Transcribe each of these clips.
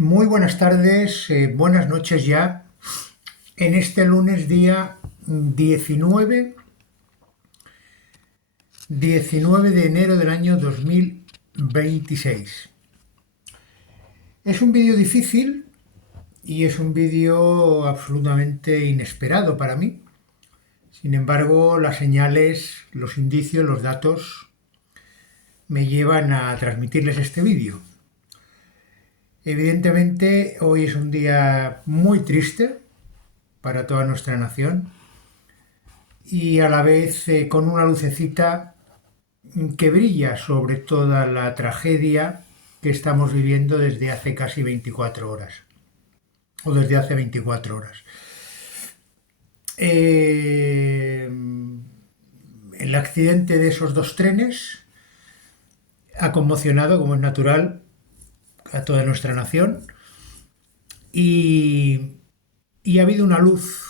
Muy buenas tardes, buenas noches ya, en este lunes día 19, 19 de enero del año 2026. Es un vídeo difícil y es un vídeo absolutamente inesperado para mí. Sin embargo, las señales, los indicios, los datos me llevan a transmitirles este vídeo. Evidentemente, hoy es un día muy triste para toda nuestra nación y a la vez con una lucecita que brilla sobre toda la tragedia que estamos viviendo desde hace casi 24 horas o desde hace 24 horas. El accidente de esos dos trenes ha conmocionado, como es natural, a toda nuestra nación y, y ha habido una luz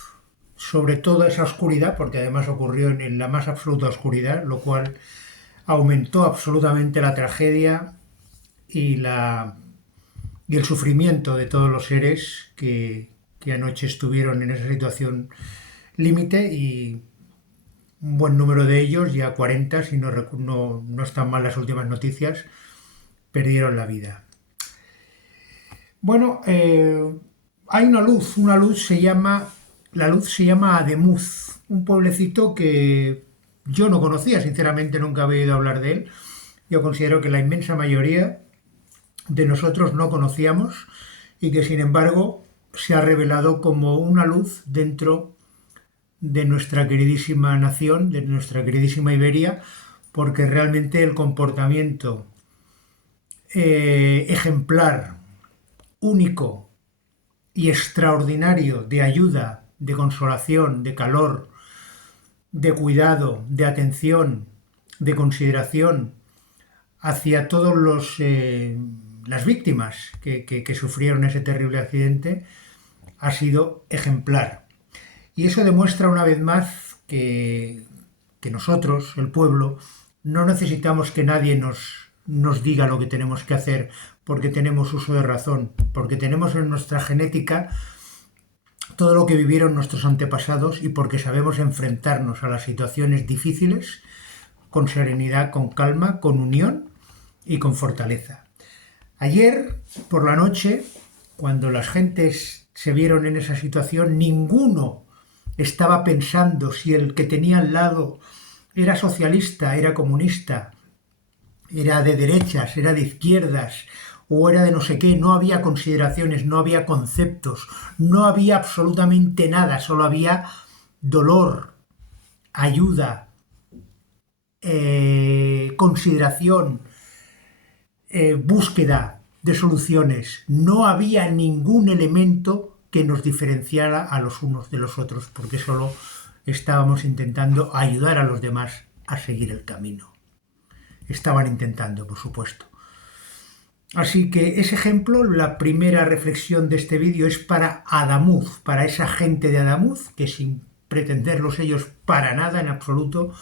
sobre toda esa oscuridad, porque además ocurrió en la más absoluta oscuridad, lo cual aumentó absolutamente la tragedia y, y el sufrimiento de todos los seres que anoche estuvieron en esa situación límite y un buen número de ellos, ya 40, si no están mal las últimas noticias, perdieron la vida. Bueno, hay la luz se llama Ademuz, un pueblecito que yo no conocía, sinceramente nunca había oído hablar de él. Yo considero que la inmensa mayoría de nosotros no conocíamos y que sin embargo se ha revelado como una luz dentro de nuestra queridísima nación, de nuestra queridísima Iberia, porque realmente el comportamiento ejemplar, único y extraordinario de ayuda, de consolación, de calor, de cuidado, de atención, de consideración hacia todos las víctimas que sufrieron ese terrible accidente ha sido ejemplar. Y eso demuestra una vez más que nosotros, el pueblo, no necesitamos que nadie nos diga lo que tenemos que hacer porque tenemos uso de razón, porque tenemos en nuestra genética todo lo que vivieron nuestros antepasados y porque sabemos enfrentarnos a las situaciones difíciles con serenidad, con calma, con unión y con fortaleza. Ayer por la noche, cuando las gentes se vieron en esa situación, ninguno estaba pensando si el que tenía al lado era socialista, era comunista, era de derechas, era de izquierdas o era de no sé qué. No había consideraciones, no había conceptos, no había absolutamente nada, solo había dolor, ayuda, consideración, búsqueda de soluciones. No había ningún elemento que nos diferenciara a los unos de los otros, porque solo estábamos intentando ayudar a los demás a seguir el camino. Estaban intentando, por supuesto. Así que ese ejemplo, la primera reflexión de este vídeo es para Adamuz, para esa gente de Adamuz, que sin pretenderlos ellos para nada en absoluto,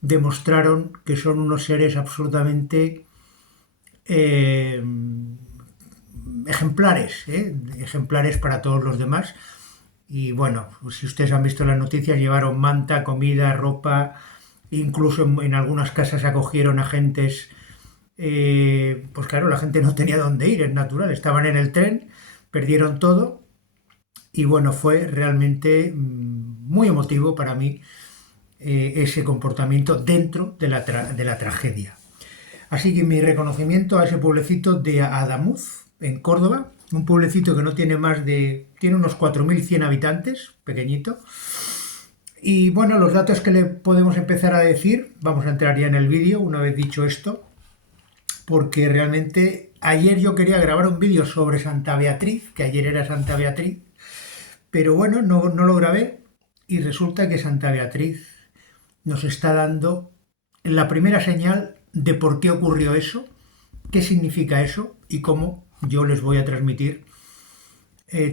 demostraron que son unos seres absolutamente ejemplares para todos los demás. Y bueno, pues si ustedes han visto las noticias, llevaron manta, comida, ropa, incluso en algunas casas acogieron a gentes. Pues claro, la gente no tenía dónde ir, es natural, estaban en el tren, perdieron todo y bueno, fue realmente muy emotivo para mí ese comportamiento dentro de la tragedia. Así que mi reconocimiento a ese pueblecito de Adamuz, en Córdoba, un pueblecito que no tiene tiene unos 4.100 habitantes, pequeñito. Y bueno, los datos que le podemos empezar a decir, vamos a entrar ya en el vídeo una vez dicho esto, porque realmente ayer yo quería grabar un vídeo sobre Santa Beatriz, que ayer era Santa Beatriz, pero bueno, no lo grabé y resulta que Santa Beatriz nos está dando la primera señal de por qué ocurrió eso, qué significa eso y cómo yo les voy a transmitir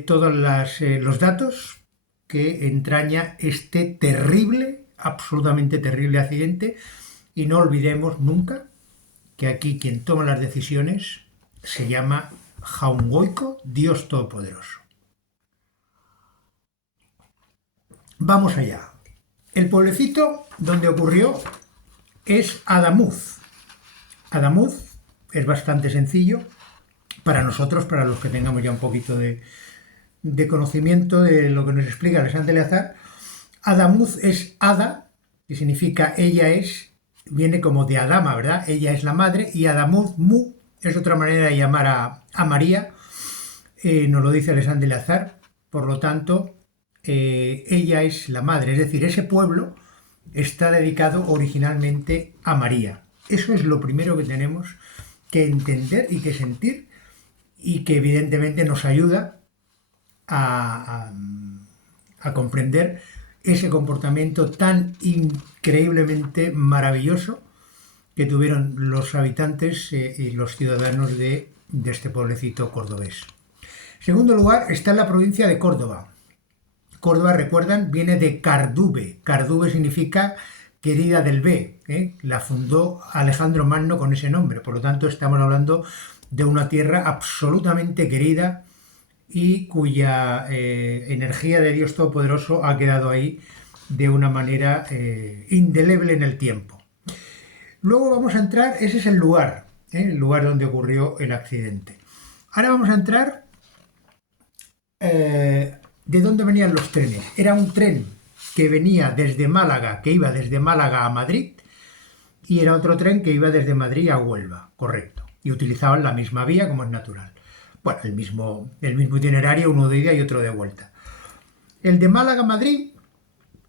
todos los datos que entraña este terrible, absolutamente terrible accidente. Y no olvidemos nunca que aquí quien toma las decisiones se llama Jaungoico, Dios Todopoderoso. Vamos allá. El pueblecito donde ocurrió es Adamuz. Adamuz es bastante sencillo para nosotros, para los que tengamos ya un poquito de conocimiento de lo que nos explica Alexandre Eleazar. Adamuz es Ada, que significa ella es, viene como de Adama, ¿verdad? Ella es la madre, y Adamuz, Mu, es otra manera de llamar a María, nos lo dice Alexandre Eleazar. Por lo tanto, ella es la madre, es decir, ese pueblo está dedicado originalmente a María. Eso es lo primero que tenemos que entender y que sentir, y que evidentemente nos ayuda a comprender ese comportamiento tan increíblemente maravilloso que tuvieron los habitantes y los ciudadanos de este pueblecito cordobés. En segundo lugar, está en la provincia de Córdoba. Córdoba, recuerdan, viene de Carduve. Carduve significa querida del B. La fundó Alejandro Magno con ese nombre. Por lo tanto, estamos hablando de una tierra absolutamente querida y cuya energía de Dios Todopoderoso ha quedado ahí de una manera indeleble en el tiempo. Luego vamos a entrar, ese es el lugar donde ocurrió el accidente. Ahora vamos a entrar de dónde venían los trenes. Era un tren que venía desde Málaga, que iba desde Málaga a Madrid, y era otro tren que iba desde Madrid a Huelva, correcto. Y utilizaban la misma vía, como es natural. Bueno, el mismo itinerario, uno de ida y otro de vuelta. El de Málaga a Madrid,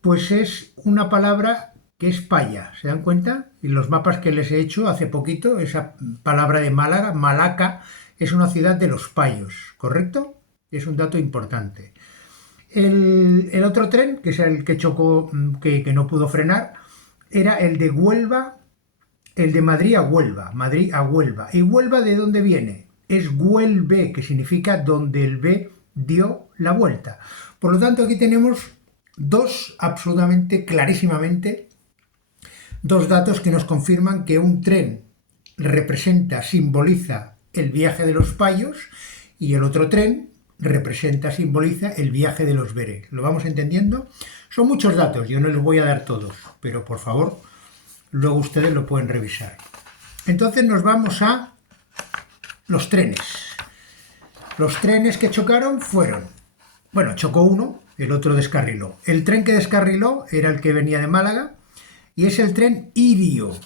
pues es una palabra que es paya, ¿se dan cuenta? En los mapas que les he hecho hace poquito, esa palabra de Málaga, Malaca, es una ciudad de los payos, ¿correcto? Es un dato importante. El otro tren, que es el que chocó, que no pudo frenar, era el de Huelva, el de Madrid a Huelva, Madrid a Huelva. ¿Y Huelva de dónde viene? Es Huelve, que significa donde el B dio la vuelta. Por lo tanto, aquí tenemos absolutamente clarísimamente, dos datos que nos confirman que un tren simboliza el viaje de los payos, y el otro tren simboliza el viaje de los Bere. ¿Lo vamos entendiendo? Son muchos datos, yo no les voy a dar todos, pero por favor, luego ustedes lo pueden revisar. Entonces nos vamos a los trenes. Los trenes que chocaron fueron, chocó uno, el otro descarriló. El tren que descarriló era el que venía de Málaga, y es el tren Irio.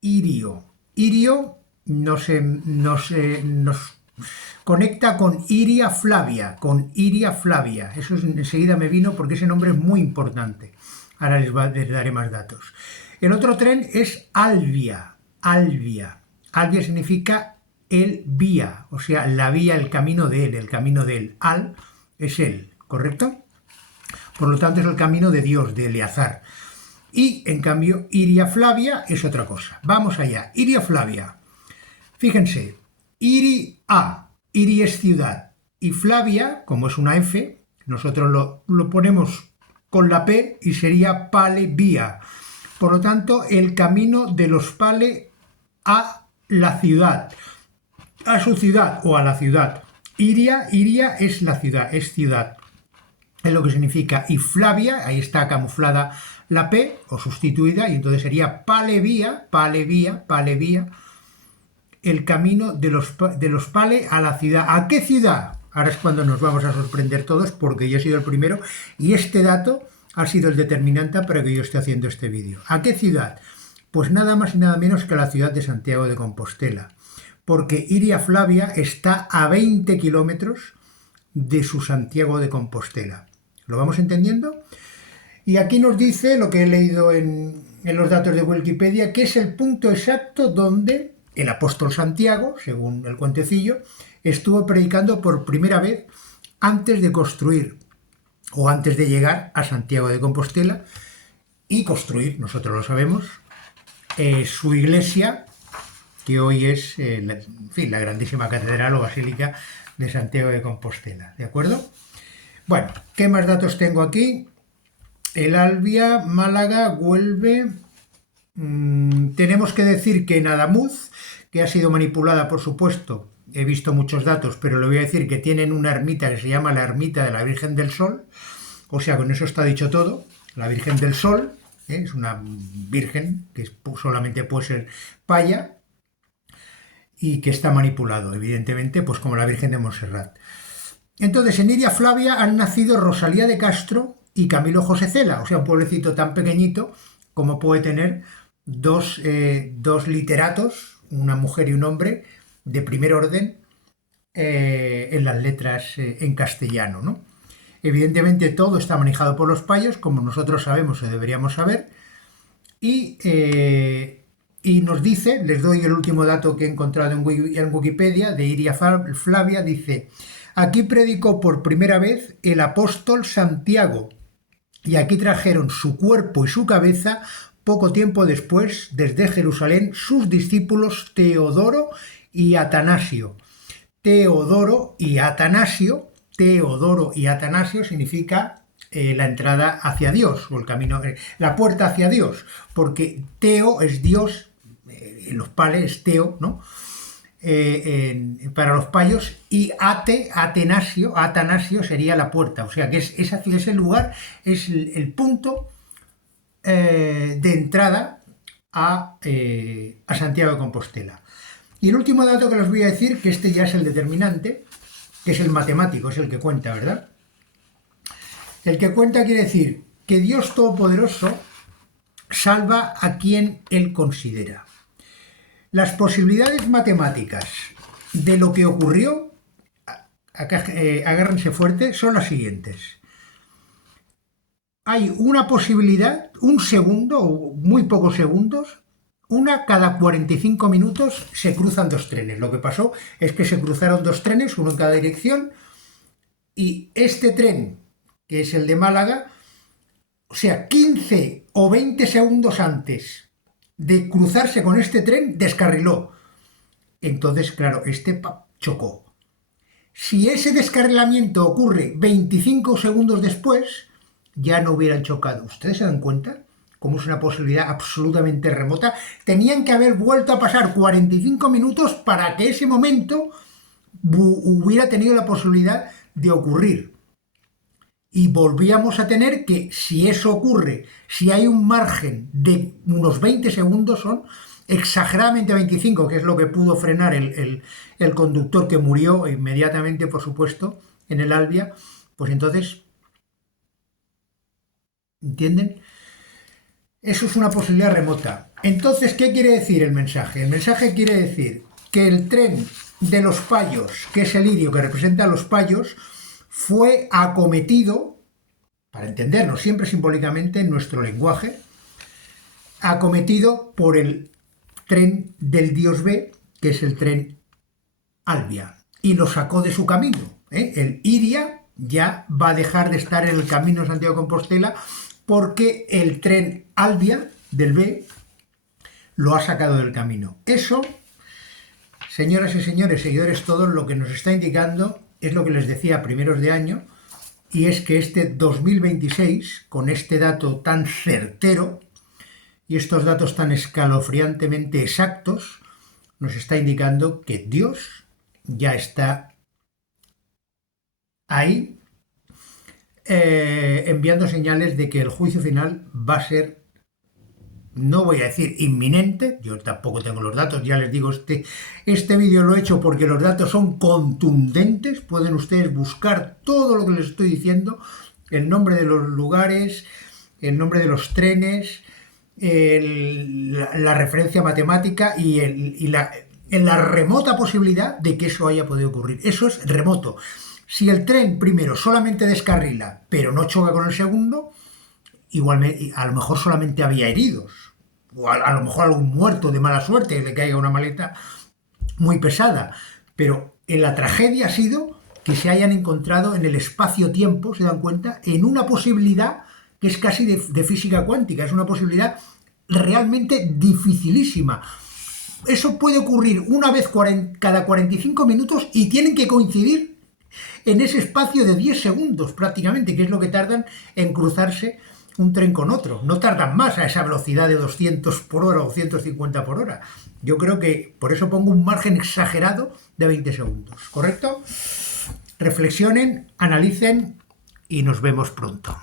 Irio nos conecta con Iria Flavia, Eso enseguida me vino porque ese nombre es muy importante. Ahora les daré más datos. El otro tren es Albia. Albia significa el vía, o sea, la vía, el camino de él. Al es él, ¿correcto? Por lo tanto, es el camino de Dios, de Eleazar. Y, en cambio, Iria Flavia es otra cosa. Vamos allá. Iria Flavia. Fíjense. Iri es ciudad. Y Flavia, como es una F, nosotros lo ponemos con la P y sería Pale Vía. Por lo tanto, el camino de los Pale a la ciudad. A su ciudad o a la ciudad. Iria es la ciudad, es ciudad. Es lo que significa. Y Flavia, ahí está camuflada la P o sustituida, y entonces sería Pale Vía, el camino de los Pale a la ciudad. ¿A qué ciudad? Ahora es cuando nos vamos a sorprender todos, porque yo he sido el primero y este dato ha sido el determinante para que yo esté haciendo este vídeo. ¿A qué ciudad? Pues nada más y nada menos que a la ciudad de Santiago de Compostela, porque Iria Flavia está a 20 kilómetros de su Santiago de Compostela. ¿Lo vamos entendiendo? Y aquí nos dice lo que he leído en los datos de Wikipedia, que es el punto exacto donde el apóstol Santiago, según el cuentecillo, estuvo predicando por primera vez antes de construir o antes de llegar a Santiago de Compostela y construir, nosotros lo sabemos, su iglesia, que hoy es la grandísima catedral o basílica de Santiago de Compostela. ¿De acuerdo? Bueno, ¿qué más datos tengo aquí? El Albia, Málaga, Huelve. Tenemos que decir que en Adamuz, que ha sido manipulada, por supuesto, he visto muchos datos, pero le voy a decir que tienen una ermita que se llama la Ermita de la Virgen del Sol, o sea, con eso está dicho todo. La Virgen del Sol, es una virgen que solamente puede ser paya y que está manipulado, evidentemente, pues como la Virgen de Montserrat. Entonces, en Iria Flavia han nacido Rosalía de Castro y Camilo José Cela, o sea, un pueblecito tan pequeñito como puede tener dos literatos, una mujer y un hombre, de primer orden en las letras en castellano, ¿no? Evidentemente todo está manejado por los payos, como nosotros sabemos o deberíamos saber, y nos dice, les doy el último dato que he encontrado en Wikipedia, de Iria Flavia, dice: aquí predicó por primera vez el apóstol Santiago, y aquí trajeron su cuerpo y su cabeza poco tiempo después desde Jerusalén sus discípulos Teodoro y Atanasio. Teodoro y Atanasio significa la entrada hacia Dios, o el camino, la puerta hacia Dios, porque Teo es Dios, en los pales es Teo, ¿no? Para los payos, y Atanasio sería la puerta, o sea que ese lugar es el punto de entrada a Santiago de Compostela. Y el último dato que les voy a decir, que este ya es el determinante, que es el matemático, es el que cuenta, ¿verdad? El que cuenta quiere decir que Dios Todopoderoso salva a quien Él considera. Las posibilidades matemáticas de lo que ocurrió, agárrense fuerte, son las siguientes. Hay una posibilidad, un segundo o muy pocos segundos, una cada 45 minutos se cruzan dos trenes. Lo que pasó es que se cruzaron dos trenes, uno en cada dirección, y este tren, que es el de Málaga, o sea, 15 o 20 segundos antes de cruzarse con este tren, descarriló. Entonces, claro, chocó. Si ese descarrilamiento ocurre 25 segundos después, ya no hubieran chocado. ¿Ustedes se dan cuenta? Como es una posibilidad absolutamente remota. Tenían que haber vuelto a pasar 45 minutos para que ese momento hubiera tenido la posibilidad de ocurrir. Y volvíamos a tener que, si eso ocurre, si hay un margen de unos 20 segundos, son exageradamente 25, que es lo que pudo frenar el conductor, que murió inmediatamente, por supuesto, en el Albia, pues entonces, ¿entienden? Eso es una posibilidad remota. Entonces, ¿qué quiere decir el mensaje? El mensaje quiere decir que el tren de los payos, que es el lirio que representa a los payos, fue acometido, para entendernos siempre simbólicamente en nuestro lenguaje, acometido por el tren del dios B, que es el tren Albia, y lo sacó de su camino. El Iria ya va a dejar de estar en el camino de Santiago de Compostela, porque el tren Albia del B lo ha sacado del camino. Eso, señoras y señores, seguidores todos, lo que nos está indicando es lo que les decía a primeros de año, y es que este 2026, con este dato tan certero y estos datos tan escalofriantemente exactos, nos está indicando que Dios ya está ahí, enviando señales de que el juicio final va a ser, no voy a decir inminente, yo tampoco tengo los datos, ya les digo, este vídeo lo he hecho porque los datos son contundentes, pueden ustedes buscar todo lo que les estoy diciendo, el nombre de los lugares, el nombre de los trenes, la referencia matemática y la remota posibilidad de que eso haya podido ocurrir. Eso es remoto. Si el tren primero solamente descarrila, pero no choca con el segundo, igualmente, a lo mejor solamente había heridos, o a lo mejor algún muerto de mala suerte, que le caiga una maleta muy pesada, pero en la tragedia ha sido que se hayan encontrado en el espacio-tiempo, se dan cuenta, en una posibilidad que es casi de física cuántica, es una posibilidad realmente dificilísima. Eso puede ocurrir una vez cada 45 minutos y tienen que coincidir en ese espacio de 10 segundos prácticamente, que es lo que tardan en cruzarse un tren con otro. No tardan más a esa velocidad de 200 por hora o 150 por hora. Yo creo que por eso pongo un margen exagerado de 20 segundos. ¿Correcto? Reflexionen, analicen y nos vemos pronto.